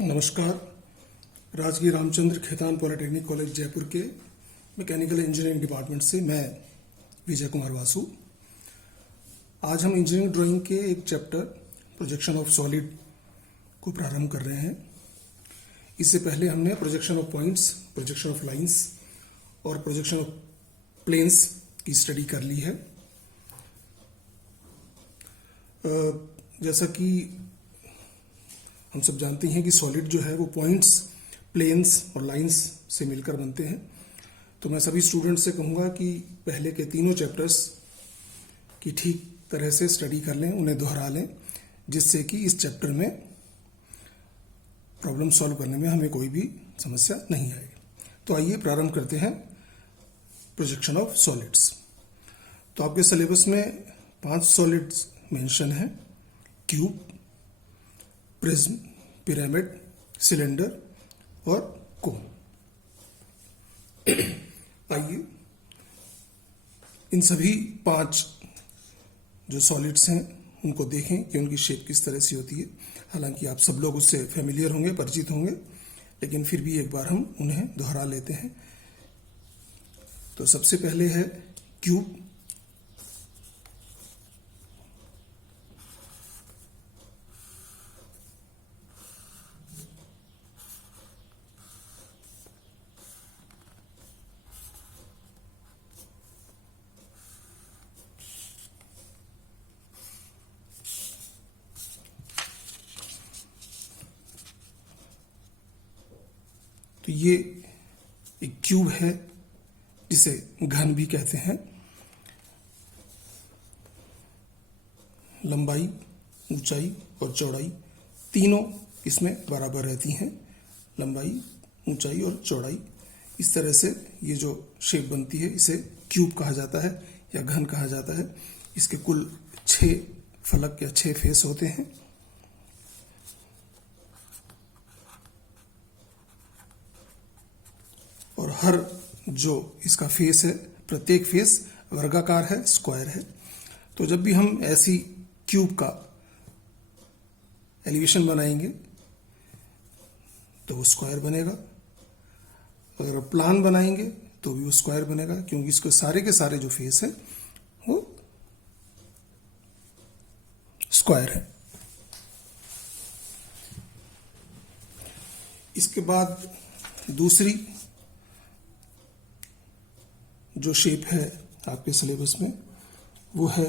नमस्कार। Rajgir Ramchandra Khetan polytechnic college Jaipur के mechanical engineering department से मैं विजय कुमार वासु। आज हम इंजीनियरिंग ड्राइंग के एक चैप्टर प्रोजेक्शन ऑफ सॉलिड को प्रारंभ कर रहे हैं। इससे पहले हमने projection of points, projection of lines और प्रोजेक्शन ऑफ प्लेन्स की स्टडी कर ली है। जैसा कि हम सब जानते हैं कि सॉलिड जो है वो पॉइंट्स, प्लेन्स और लाइंस से मिलकर बनते हैं। तो मैं सभी स्टूडेंट्स से कहूँगा कि पहले के तीनों चैप्टर्स की ठीक तरह से स्टडी कर लें, उन्हें दोहरा लें, जिससे कि इस चैप्टर में प्रॉब्लम सॉल्व करने में हमें कोई भी समस्या नहीं आएगी। तो आइए प्रारंभ करते हैं प्रोजेक्शन ऑफ सॉलिड्स। तो आपके सिलेबस में 5 सॉलिड्स मेंशन हैं: क्यूब, प्रिज्म, पिरामिड, सिलेंडर और कोन। आइए इन सभी 5 जो सॉलिड्स हैं उनको देखें कि उनकी शेप किस तरह से होती है। हालांकि आप सब लोग उससे फेमिलियर होंगे, परिचित होंगे, लेकिन फिर भी एक बार हम उन्हें दोहरा लेते हैं। तो सबसे पहले है क्यूब। तो ये एक क्यूब है जिसे घन भी कहते हैं। लंबाई, ऊंचाई और चौड़ाई तीनों इसमें बराबर रहती हैं। लंबाई, ऊंचाई और चौड़ाई, इस तरह से ये जो शेप बनती है इसे क्यूब कहा जाता है या घन कहा जाता है। इसके कुल 6 फलक या 6 फेस होते हैं। और हर जो इसका फेस है, प्रत्येक फेस वर्गाकार है, स्क्वायर है। तो जब भी हम ऐसी क्यूब का एलिवेशन बनाएंगे तो वो स्क्वायर बनेगा। अगर प्लान बनाएंगे तो भी वो स्क्वायर बनेगा, क्योंकि इसके सारे के सारे जो फेस है वो स्क्वायर है। इसके बाद दूसरी जो शेप है आपके सिलेबस में वो है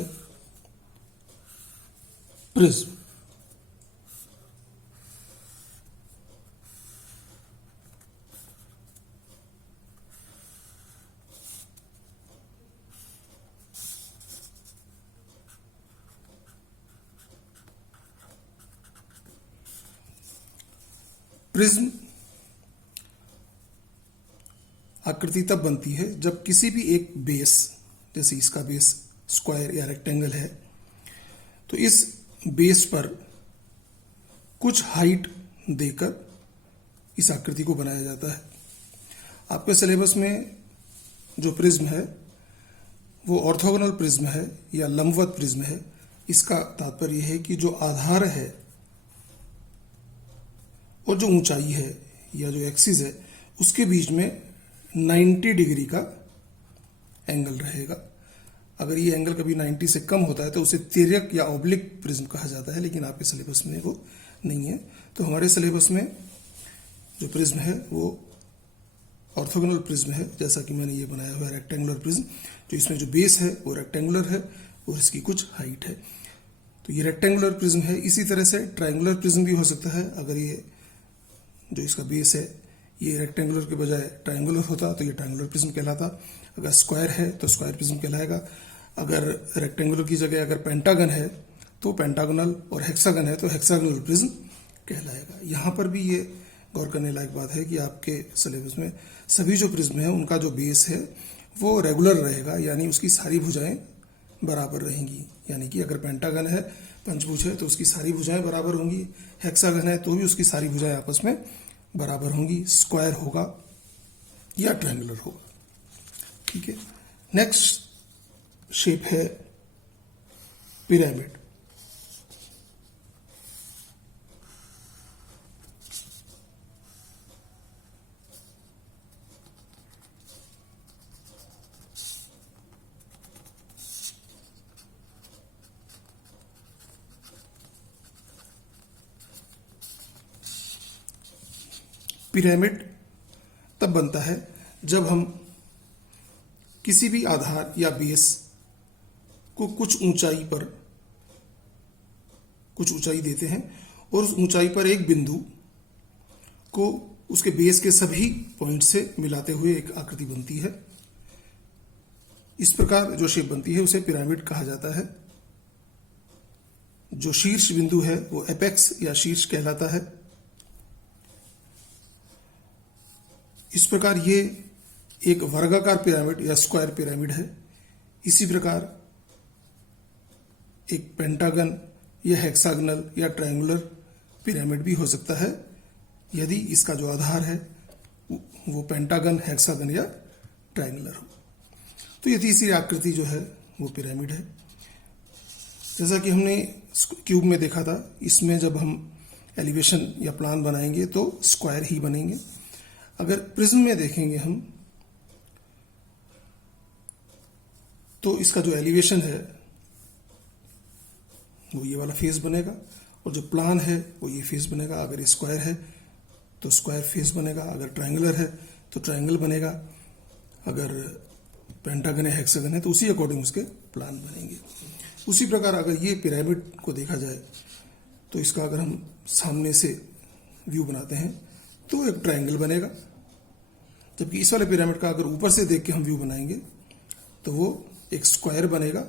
प्रिज्म। प्रिज्म आकृति तब बनती है जब किसी भी एक बेस, जैसे इसका बेस स्क्वायर या रेक्टेंगल है, तो इस बेस पर कुछ हाइट देकर इस आकृति को बनाया जाता है। आपके सिलेबस में जो प्रिज्म है वो ऑर्थोगोनल प्रिज्म है या लंबवत प्रिज्म है। इसका तात्पर्य है कि जो आधार है और जो ऊंचाई है या जो एक्सिस है उसके बीच में 90 डिग्री का एंगल रहेगा। अगर ये एंगल कभी 90 से कम होता है तो उसे तिर्यक या ऑब्लिक प्रिज्म कहा जाता है, लेकिन आपके सिलेबस में वो नहीं है। तो हमारे सिलेबस में जो प्रिज्म है वो ऑर्थोगोनल प्रिज्म है, जैसा कि मैंने ये बनाया हुआ है रेक्टेंगुलर प्रिज्म। जो इसमें जो बेस है वो रेक्टेंगुलर है और इसकी कुछ हाइट है। तो ये रेक्टेंगुलर प्रिज्म है। इसी तरह से ट्रायंगुलर प्रिज्म भी हो सकता है। अगर ये जो इसका बेस है ये रेक्टेंगुलर के बजाय ट्रायंगुलर होता तो ये ट्रायंगुलर प्रिज्म कहलाता। अगर स्क्वायर है तो स्क्वायर प्रिज्म कहलाएगा। अगर रेक्टेंगुलर की जगह अगर पेंटागन है तो पेंटागोनल, और हेक्सागन है तो हेक्सागोनल प्रिज्म कहलाएगा। यहाँ पर भी ये गौर करने लायक बात है कि आपके सिलेबस में सभी जो प्रिज्म है उनका जो बेस है वो रेगुलर रहेगा, यानी उसकी सारी भुजाएं बराबर रहेंगी। यानी कि अगर पेंटागन है, पंचभुज है, तो उसकी सारी भुजाएं बराबर होंगी। हेक्सागन है तो भी उसकी सारी भुजाएं आपस में बराबर होंगी। स्क्वायर होगा या ट्रायंगुलर होगा। ठीक है। नेक्स्ट शेप है पिरामिड। पिरामिड तब बनता है जब हम किसी भी आधार या बेस को कुछ ऊंचाई देते हैं और उस ऊंचाई पर एक बिंदु को उसके बेस के सभी पॉइंट से मिलाते हुए एक आकृति बनती है। इस प्रकार जो शेप बनती है उसे पिरामिड कहा जाता है। जो शीर्ष बिंदु है वो एपेक्स या शीर्ष कहलाता है। इस प्रकार ये एक वर्गाकार पिरामिड या स्क्वायर पिरामिड है। इसी प्रकार एक पेंटागन या हेक्सागनल या ट्रायंगुलर पिरामिड भी हो सकता है यदि इसका जो आधार है वो पेंटागन, हेक्सागन या ट्रायंगुलर हो। तो ये तीसरी आकृति जो है वो पिरामिड है। जैसा कि हमने क्यूब में देखा था, इसमें जब हम एलिवेशन या प्लान बनाएंगे तो स्क्वायर ही बनेंगे। अगर प्रिज्म में देखेंगे हम तो इसका जो एलिवेशन है वो ये वाला फेस बनेगा और जो प्लान है वो ये फेस बनेगा। अगर ये स्क्वायर है तो स्क्वायर फेस बनेगा, अगर ट्रायंगुलर है तो ट्रायंगल बनेगा, अगर पेंटागन या हेक्सागन है तो उसी अकॉर्डिंग उसके प्लान बनेंगे। उसी प्रकार अगर ये पिरामिड को देखा जाए तो इसका अगर हम सामने से व्यू बनाते हैं तो एक ट्रायंगल बनेगा, जबकि इस वाले पिरामिड का अगर ऊपर से देख के हम व्यू बनाएंगे तो वो एक स्क्वायर बनेगा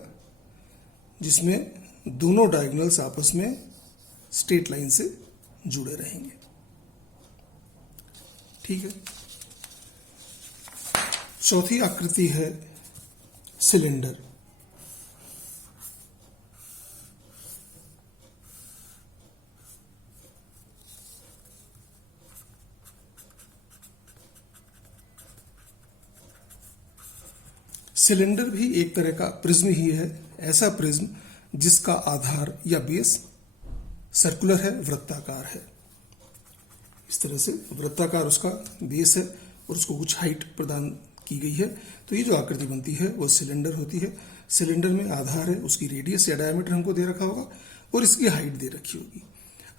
जिसमें दोनों डायगोनल्स आपस में स्ट्रेट लाइन से जुड़े रहेंगे। ठीक है। चौथी आकृति है सिलेंडर। सिलेंडर भी एक तरह का प्रिज्म ही है, ऐसा प्रिज्म जिसका आधार या बेस सर्कुलर है, वृत्ताकार है। इस तरह से वृत्ताकार उसका बेस है और उसको कुछ हाइट प्रदान की गई है। तो ये जो आकृति बनती है वो सिलेंडर होती है। सिलेंडर में आधार है, उसकी रेडियस या डायमीटर हमको दे रखा होगा और इसकी हाइट दे रखी होगी।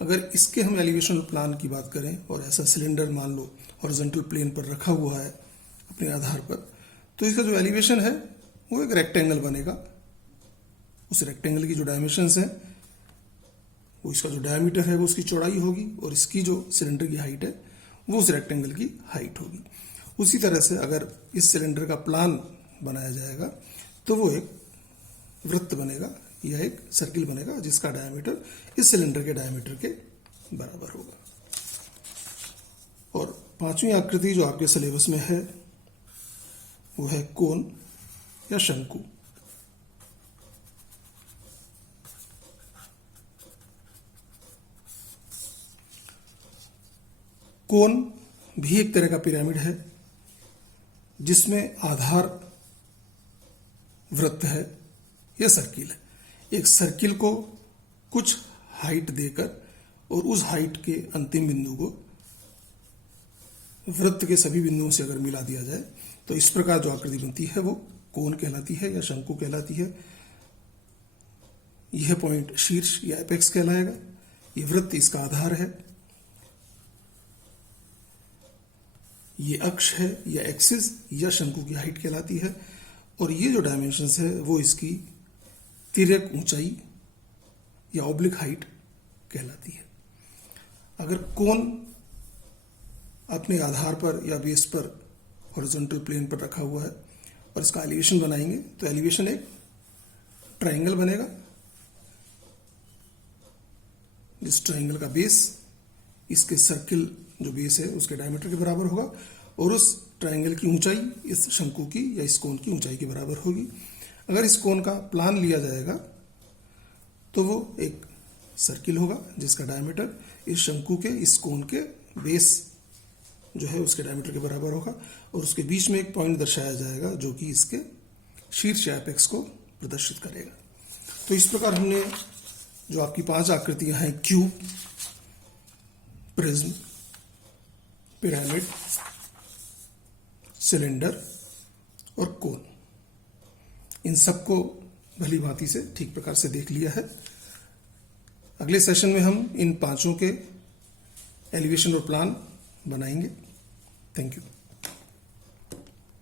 अगर इसके हम एलिवेशन प्लान की बात करें और ऐसा सिलेंडर मान लो हॉरिजॉन्टल प्लेन पर रखा हुआ है अपने आधार पर, तो इसका जो एलिवेशन है वो एक रेक्टेंगल बनेगा। उस रेक्टेंगल की जो डायमेंशंस हैं वो इसका जो डायमीटर है वो उसकी चौड़ाई होगी और इसकी जो सिलेंडर की हाइट है वो उस रेक्टेंगल की हाइट होगी। उसी तरह से अगर इस सिलेंडर का प्लान बनाया जाएगा तो वो एक वृत्त बनेगा या एक सर्किल बनेगा जिसका डायमीटर इस सिलेंडर के डायमीटर के बराबर होगा। और पांचवी आकृति जो आपके सिलेबस में है वो है कोन या शंकु। कोन भी एक तरह का पिरामिड है जिसमें आधार वृत्त है या सर्किल है। एक सर्किल को कुछ हाइट देकर और उस हाइट के अंतिम बिंदु को वृत्त के सभी बिंदुओं से अगर मिला दिया जाए तो इस प्रकार जो आकृति बनती है वो कोन कहलाती है या शंकु कहलाती है। यह पॉइंट शीर्ष या एपेक्स कहलाएगा। ये वृत्त इसका आधार है। ये अक्ष है या एक्सिस या शंकु की हाइट कहलाती है। और ये जो डायमेंशंस है वो इसकी तिर्यक ऊंचाई या ऑब्लिक हाइट कहलाती है। अगर कोन अपने आधार पर या बेस पर हॉरिजॉन्टल प्लेन पर रखा हुआ है और इसका एलिवेशन बनाएंगे तो एलिवेशन एक ट्रायंगल बनेगा। जिस ट्रायंगल का बेस इसके सर्किल जो बेस है उसके डायमीटर के बराबर होगा और उस ट्रायंगल की ऊंचाई इस शंकु की या इस कोन की ऊंचाई के बराबर होगी। अगर इस कोन का प्लान लिया जाएगा तो वो एक सर्किल होगा जिसका डायमीटर इस शंकु के इस कोन के बेस जो है उसके डायमीटर के बराबर होगा और उसके बीच में एक पॉइंट दर्शाया जाएगा जो कि इसके शीर्ष या एपेक्स को प्रदर्शित करेगा। तो इस प्रकार हमने जो आपकी 5 आकृतियां हैं, क्यूब, प्रिज्म, पिरामिड, सिलेंडर और कोन, इन सबको भली भांति से ठीक प्रकार से देख लिया है। अगले सेशन में हम इन 5 के एलिवेशन और प्लान बनाएंगे। Thank you.